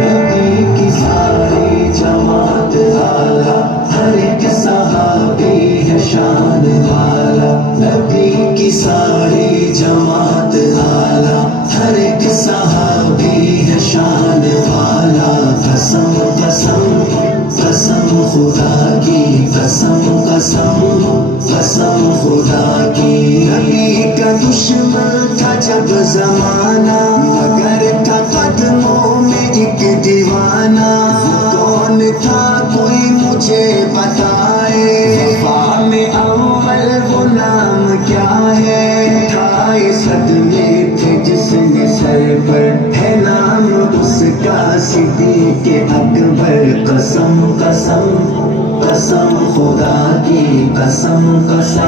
نبی کی ساری جماعت والا ہر ایک صحابی ہے شان والا نبی کی ساری جماعت والا ہر ایک صحابی ہے شان والا قسم قسم قسم خدا کی قسم قسم قسم خدا کی نبی کا دشمن تھا جب زمانہ مگر تھا قدموں میں ایک دیوانہ کون تھا کوئی مجھے بتائے وفا میں اول وہ نام کیا ہے اٹھائے صدمے تھے جس نے سر پر ہے نام اس کا صدیق اکبر قسم قسم قسم خدا کی قسم قسم